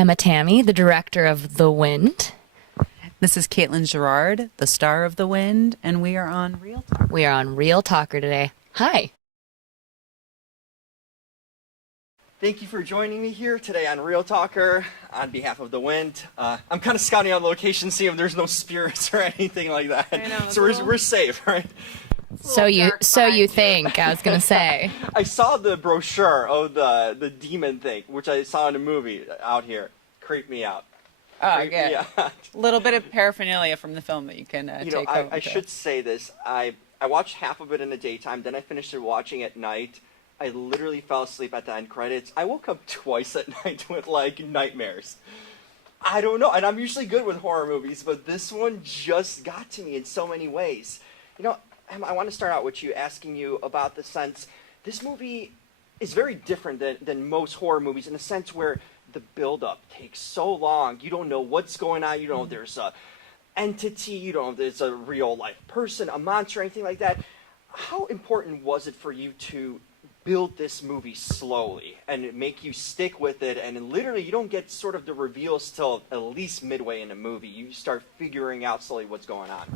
Emma Tammi, the director of The Wind. This is Caitlin Gerard, the star of The Wind, and we are on Real Talk. We are on Real Talker today. Hi. Thank you for joining me here today on Real Talker on behalf of The Wind. I'm kind of scouting on location, seeing if there's no spirits or anything like that. I know, so we're safe, right? So you think, I was going to say. I saw the brochure of the demon thing, which I saw in a movie out here. Creeped me out. Oh, Creeped yeah. me out. A little bit of paraphernalia from the film that you can take home. I should say this. I watched half of it in the daytime, then I finished it watching at night. I literally fell asleep at the end credits. I woke up twice at night with, like, nightmares. I don't know, and I'm usually good with horror movies, but this one just got to me in so many ways. You know, Emma, I want to start out with you, asking you about the sense, this movie is very different than most horror movies in the sense where the build-up takes so long. You don't know what's going on. You don't know if there's a entity. You don't know if there's a real-life person, a monster, anything like that. How important was it for you to build this movie slowly and make you stick with it, and literally you don't get sort of the reveals till at least midway in the movie? You start figuring out slowly what's going on.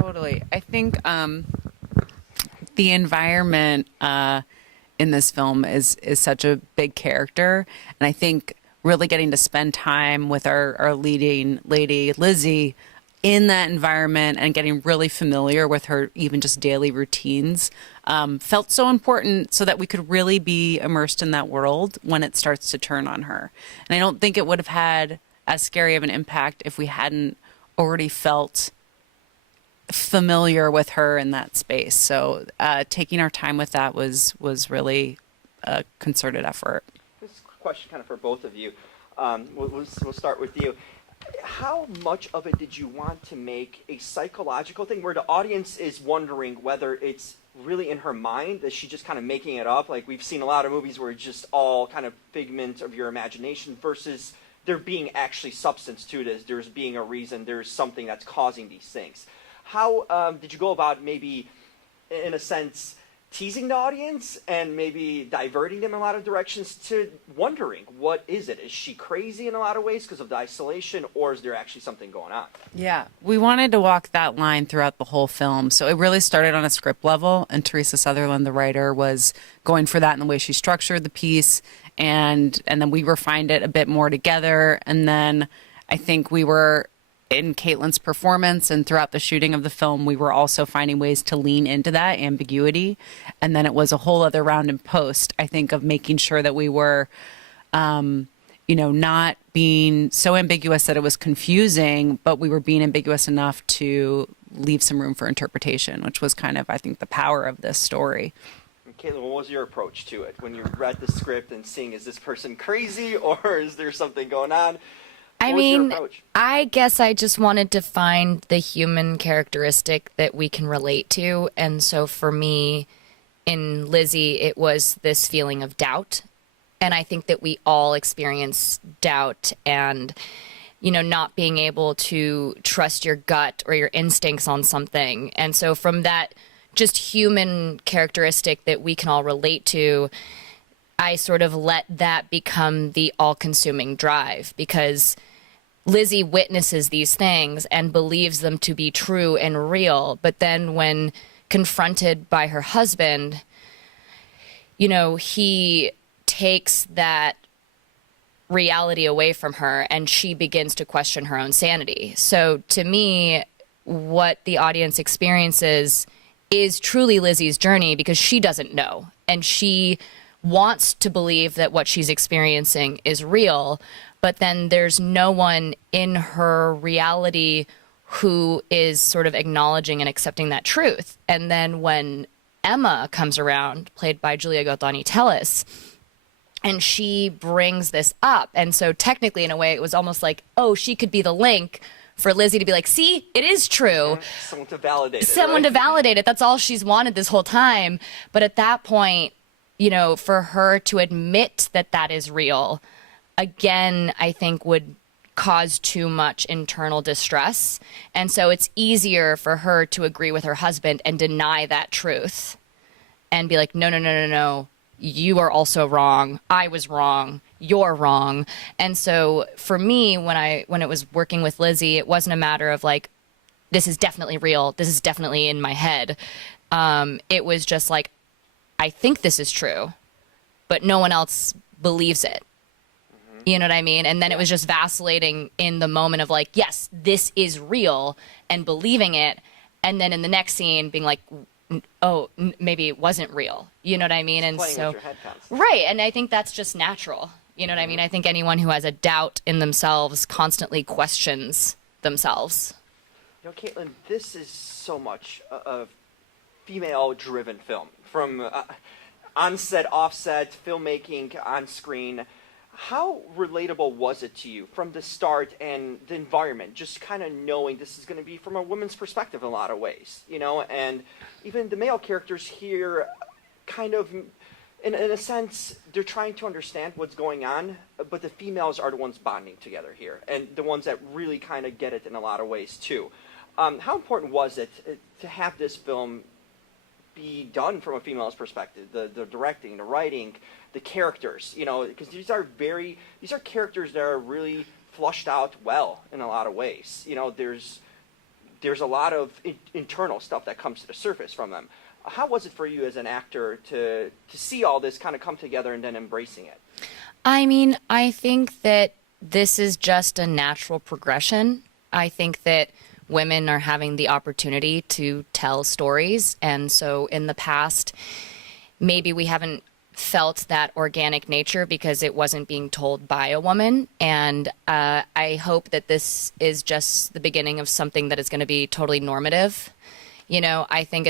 Totally. I think the environment in this film is such a big character, and I think really getting to spend time with our leading lady, Lizzie, in that environment and getting really familiar with her even just daily routines felt so important so that we could really be immersed in that world when it starts to turn on her. And I don't think it would have had as scary of an impact if we hadn't already felt familiar with her in that space. So taking our time with that was really a concerted effort. This is a question kind of for both of you. We'll start with you. How much of it did you want to make a psychological thing where the audience is wondering whether it's really in her mind, that she's just kind of making it up? Like, we've seen a lot of movies where it's just all kind of figment of your imagination versus there being actually substance to this. There's being a reason. There's something that's causing these things. How did you go about maybe, in a sense, teasing the audience and maybe diverting them in a lot of directions to wondering, what is it? Is she crazy in a lot of ways because of the isolation, or is there actually something going on? Yeah, we wanted to walk that line throughout the whole film. So it really started on a script level, and Teresa Sutherland, the writer, was going for that in the way she structured the piece, and then we refined it a bit more together. And then I think we were, in Caitlin's performance and throughout the shooting of the film, we were also finding ways to lean into that ambiguity. And then it was a whole other round in post, I think, of making sure that we were, not being so ambiguous that it was confusing, but we were being ambiguous enough to leave some room for interpretation, which was kind of, I think, the power of this story. And Caitlin, what was your approach to it when you read the script and seeing, is this person crazy or is there something going on? I mean, I guess I just wanted to find the human characteristic that we can relate to. And so for me, in Lizzie, it was this feeling of doubt. And I think that we all experience doubt and, not being able to trust your gut or your instincts on something. And so from that just human characteristic that we can all relate to, I sort of let that become the all-consuming drive, because Lizzie witnesses these things and believes them to be true and real. But then when confronted by her husband, he takes that reality away from her and she begins to question her own sanity. So to me, what the audience experiences is truly Lizzie's journey, because she doesn't know. And she wants to believe that what she's experiencing is real, but then there's no one in her reality who is sort of acknowledging and accepting that truth. And then when Emma comes around, played by Julia Gautani Tellis, and she brings this up, and so technically in a way it was almost like, oh, she could be the link for Lizzie to be like, see, it is true. Someone to validate it. Someone to validate it. That's all she's wanted this whole time. But at that point, for her to admit that that is real, again, I think would cause too much internal distress. And so it's easier for her to agree with her husband and deny that truth and be like, no, you are also wrong. I was wrong. you're wrong. And so for me, when it was working with Lizzie, it wasn't a matter of like, this is definitely real, this is definitely in my head. It was just like, I think this is true, but no one else believes it. You know what I mean? And then it was just vacillating in the moment of like, yes, this is real, and believing it. And then in the next scene being like, oh, maybe it wasn't real. You know what I mean? And Playing so, with your head concept. right. And I think that's just natural. You know what I mean? I think anyone who has a doubt in themselves constantly questions themselves. You know, Caitlin, this is so much a female-driven film. From on-set, off-set, filmmaking, on-screen. How relatable was it to you from the start and the environment, just kind of knowing this is going to be from a woman's perspective in a lot of ways, you know? And even the male characters here kind of, in a sense, they're trying to understand what's going on, but the females are the ones bonding together here, and the ones that really kind of get it in a lot of ways, too. How important was it to have this film be done from a female's perspective? The directing, the writing, the characters, you know, because these are characters that are really flushed out well in a lot of ways. You know, there's a lot of internal stuff that comes to the surface from them. How was it for you as an actor to see all this kind of come together and then embracing it? I mean, I think that this is just a natural progression. I think that women are having the opportunity to tell stories. And so in the past, maybe we haven't felt that organic nature because it wasn't being told by a woman. And I hope that this is just the beginning of something that is going to be totally normative. You know, I think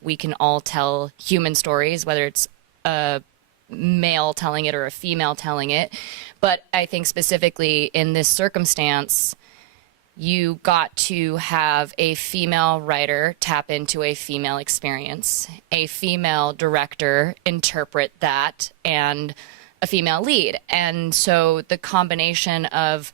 we can all tell human stories, whether it's a male telling it or a female telling it. But I think specifically in this circumstance, you got to have a female writer tap into a female experience, a female director interpret that, and a female lead. And so the combination of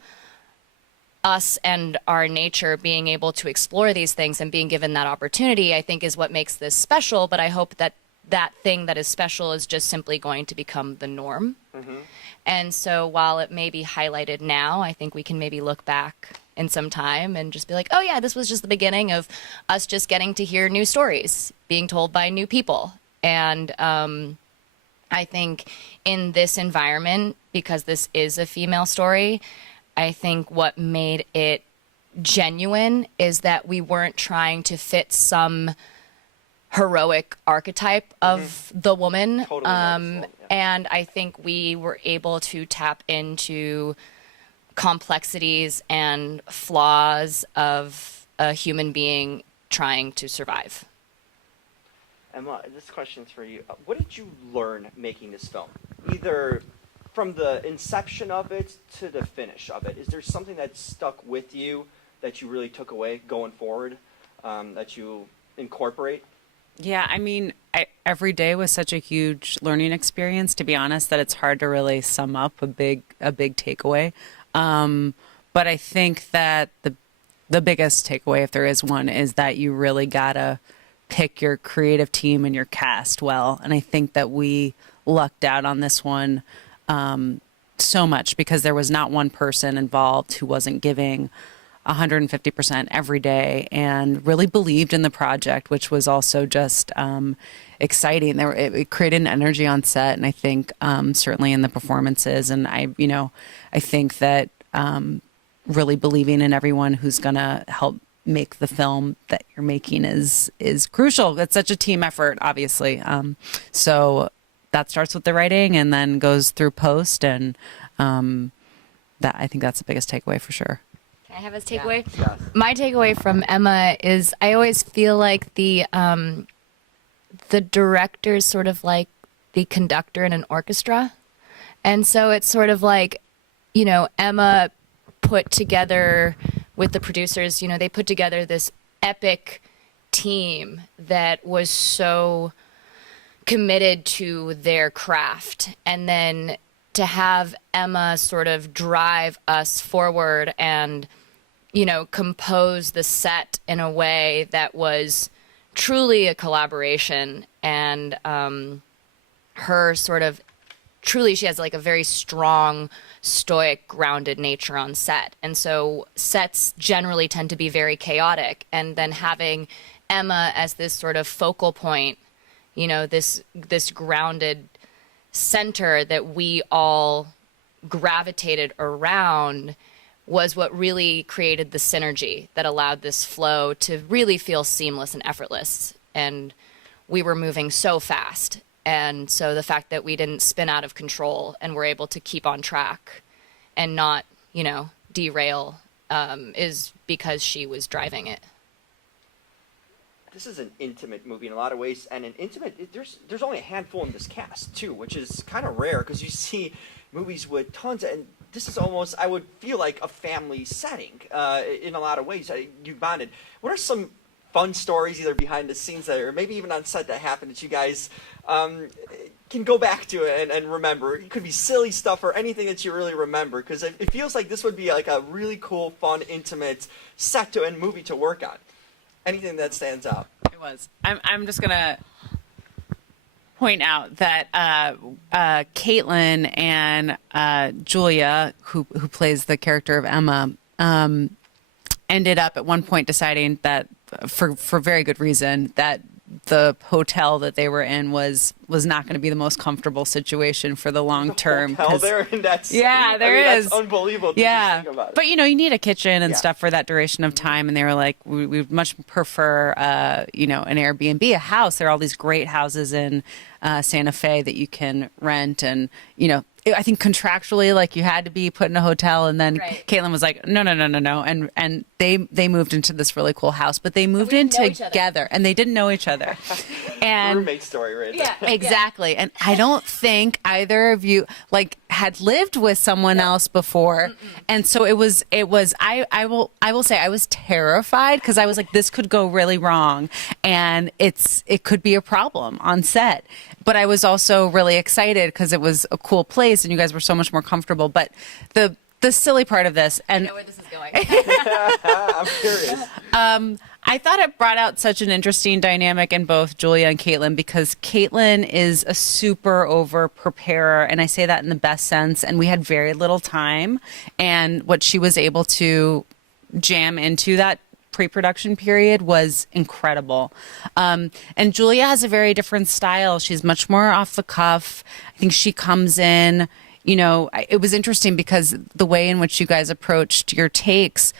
us and our nature being able to explore these things and being given that opportunity, I think is what makes this special. But I hope that that thing that is special is just simply going to become the norm. Mm-hmm. And so while it may be highlighted now, I think we can maybe look back in some time and just be like, oh yeah, this was just the beginning of us just getting to hear new stories being told by new people. And I think in this environment, because this is a female story, I think what made it genuine is that we weren't trying to fit some heroic archetype of the woman. Totally noticeable, yeah. And I think we were able to tap into complexities and flaws of a human being trying to survive. Emma, this question's for you. What did you learn making this film? Either from the inception of it to the finish of it. Is there something that stuck with you that you really took away going forward, that you incorporate? Yeah, I mean, every day was such a huge learning experience, to be honest, that it's hard to really sum up a big takeaway. But I think that the biggest takeaway, if there is one, is that you really gotta pick your creative team and your cast well. And I think that we lucked out on this one so much because there was not one person involved who wasn't giving 150% every day and really believed in the project, which was also just exciting. It created an energy on set, and I think certainly in the performances. And I think that really believing in everyone who's gonna help make the film that you're making is crucial. It's such a team effort, obviously. So that starts with the writing and then goes through post, and that I think that's the biggest takeaway for sure. Can I have a takeaway? Yeah. Yes. My takeaway from Emma is I always feel like the director is sort of like the conductor in an orchestra. And so it's sort of like, you know, Emma put together with the producers, you know, they put together this epic team that was so committed to their craft. And then to have Emma sort of drive us forward and, you know, compose the set in a way that was truly a collaboration, and her sort of truly she has like a very strong, stoic, grounded nature on set. And so sets generally tend to be very chaotic. And then having Emma as this sort of focal point, you know, this grounded center that we all gravitated around was what really created the synergy that allowed this flow to really feel seamless and effortless. And we were moving so fast. And so the fact that we didn't spin out of control and were able to keep on track and not, you know, derail is because she was driving it. This is an intimate movie in a lot of ways, and an intimate, there's only a handful in this cast too, which is kind of rare because you see movies with tons and this is almost, I would feel like a family setting in a lot of ways. You bonded. What are some fun stories either behind the scenes that, or maybe even on set that happened that you guys can go back to and remember? It could be silly stuff or anything that you really remember, because it feels like this would be like a really cool, fun, intimate set to and movie to work on. Anything that stands out? It was. I'm just gonna point out that Caitlin and Julia, who plays the character of Emma, ended up at one point deciding that, for very good reason, that the hotel that they were in was not going to be the most comfortable situation for the long term. Hotel there, and that's is. That's unbelievable. Yeah, think about it. But you know, you need a kitchen and stuff for that duration of time, and they were like, we would much prefer, an Airbnb, a house. There are all these great houses in Santa Fe that you can rent, and I think contractually, like, you had to be put in a hotel, and then Right. Caitlin was like, no, and they moved into this really cool house, but they moved in together, and they didn't know each other. And roommate story, right? Yeah, exactly. And I don't think either of you had lived with someone else before, and so it was. I will say I was terrified because I was like, this could go really wrong, and it could be a problem on set. But I was also really excited because it was a cool place and you guys were so much more comfortable. But the silly part of this, and I know where this is going. I'm curious. I thought it brought out such an interesting dynamic in both Julia and Caitlin, because Caitlin is a super over preparer, and I say that in the best sense, and we had very little time, and what she was able to jam into that pre-production period was incredible. And Julia has a very different style. She's much more off the cuff. I think she comes in, it was interesting because the way in which you guys approached your takes,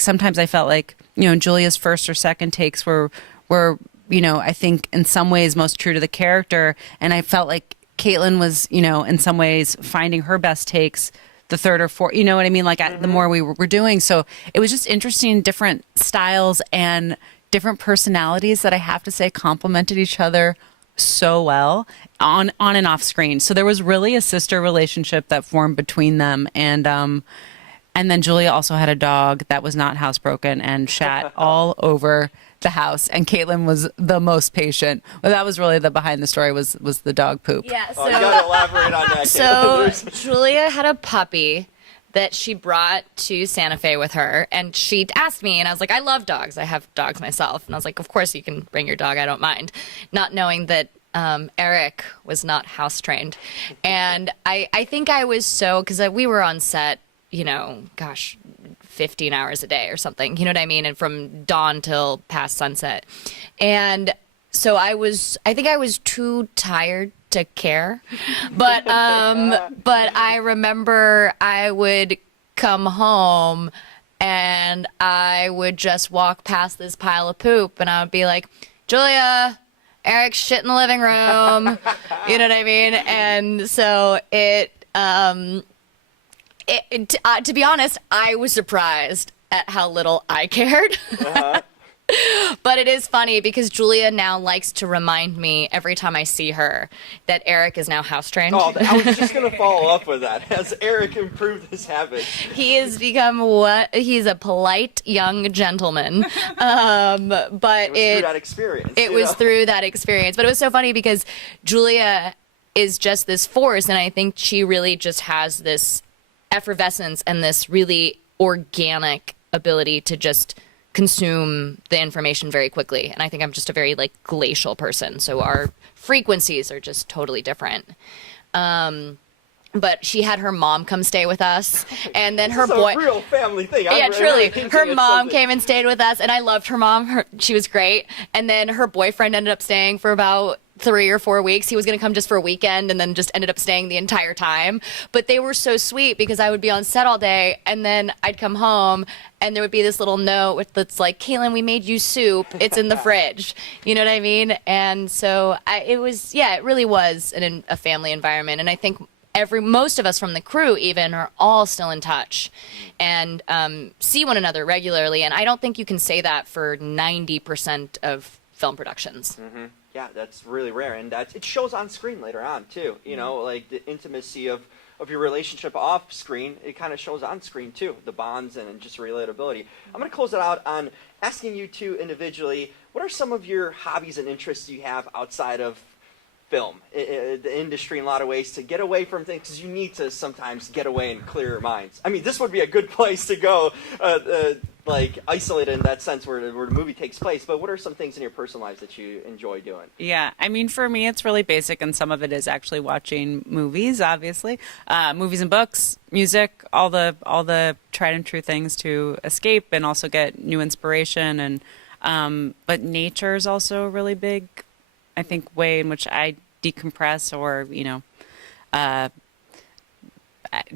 sometimes I felt like, Julia's first or second takes were, I think in some ways most true to the character. And I felt like Caitlin was, in some ways finding her best takes the third or fourth, you know what I mean? The more we were doing. So it was just interesting, different styles and different personalities that I have to say complemented each other so well on and off screen. So there was really a sister relationship that formed between them. And then Julia also had a dog that was not housebroken and shat all over the house, and Caitlin was the most patient. Well, that was really the behind the story was the dog poop. Yeah, You gotta elaborate on that. So Caitlin. Julia had a puppy that she brought to Santa Fe with her, and she asked me, and I was like, I love dogs. I have dogs myself. And I was like, of course you can bring your dog. I don't mind. Not knowing that Eric was not house trained. And I think I was because we were on set, 15 hours a day or something, you know what I mean? And from dawn till past sunset. And so I think I was too tired to care. But I remember I would come home and I would just walk past this pile of poop and I would be like, Julia, Eric's shit in the living room. You know what I mean? And so to be honest, I was surprised at how little I cared. But it is funny because Julia now likes to remind me every time I see her that Eric is now house trained. Oh, I was just going to follow up with that. Has Eric improved his habits? He has become he's a polite young gentleman. But Through that experience. It was through that experience. But it was so funny because Julia is just this force, and I think she really just has this effervescence and this really organic ability to just consume the information very quickly. And I think I'm just a very glacial person. So our frequencies are just totally different. But she had her mom come stay with us, and then her It's a real family thing. Yeah, truly. Her mom something. came and stayed with us, and I loved her mom. She was great. And then her boyfriend ended up staying for about 3 or 4 weeks. He was going to come just for a weekend and then just ended up staying the entire time. But they were so sweet because I would be on set all day, and then I'd come home and there would be this little note that's like, Caitlin, we made you soup. It's in the fridge. You know what I mean? And so it really was a family environment. And I think most of us from the crew even are all still in touch and see one another regularly. And I don't think you can say that for 90% of film productions. Mm-hmm. Yeah, that's really rare, and it shows on screen later on too. You know, like the intimacy of your relationship off screen, it kind of shows on screen too. The bonds and just relatability. I'm going to close it out on asking you two individually, what are some of your hobbies and interests you have outside of film, the industry, in a lot of ways, to get away from things, because you need to sometimes get away and clear your minds. I mean, this would be a good place to go, like isolated in that sense where the movie takes place. But what are some things in your personal lives that you enjoy doing? Yeah, I mean, for me, it's really basic, and some of it is actually watching movies, obviously, movies and books, music, all the tried and true things to escape and also get new inspiration. And but nature is also a really big, I think, way in which I decompress, or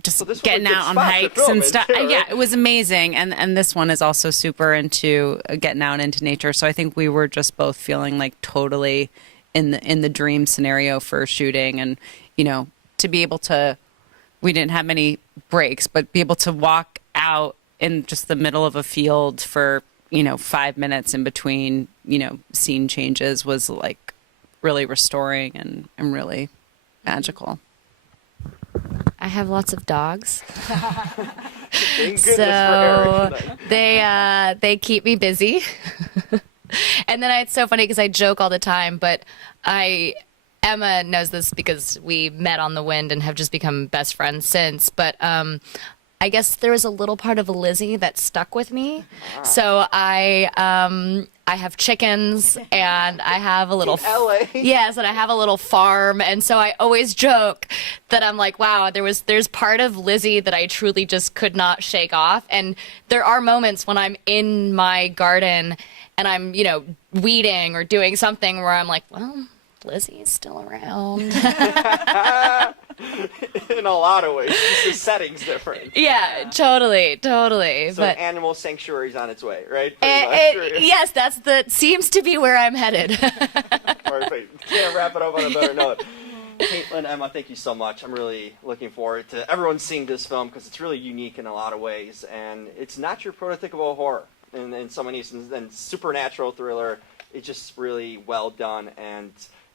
just getting out on hikes and stuff. Too, right? Yeah, it was amazing. And this one is also super into getting out into nature. So I think we were just both feeling like totally in the dream scenario for shooting, and to be able to, we didn't have many breaks, but be able to walk out in just the middle of a field for 5 minutes in between scene changes was like really restoring and really magical. I have lots of dogs. Thank goodness for So Eric. they keep me busy. And then it's so funny because I joke all the time, but Emma knows this because we met on the wind and have just become best friends since. But I guess there was a little part of Lizzie that stuck with me. So I have chickens, and I have a little LA. Yes, and I have a little farm, and so I always joke that I'm like, wow, there's part of Lizzie that I truly just could not shake off. And there are moments when I'm in my garden and I'm, weeding or doing something where I'm like, well, Lizzie's still around. In a lot of ways, just the setting's different. Yeah, totally. So But animal sanctuary's on its way, right? Pretty much. yes, that seems to be where I'm headed. Perfect. Can't wrap it up on a better note. Caitlin, Emma, thank you so much. I'm really looking forward to everyone seeing this film because it's really unique in a lot of ways, and it's not your prototypical horror in so many instances, and supernatural thriller. It's just really well done and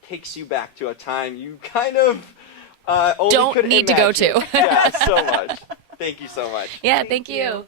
takes you back to a time you kind of only Don't could need to go imagine. to. Yeah, so much. Thank you so much. Yeah, thank you.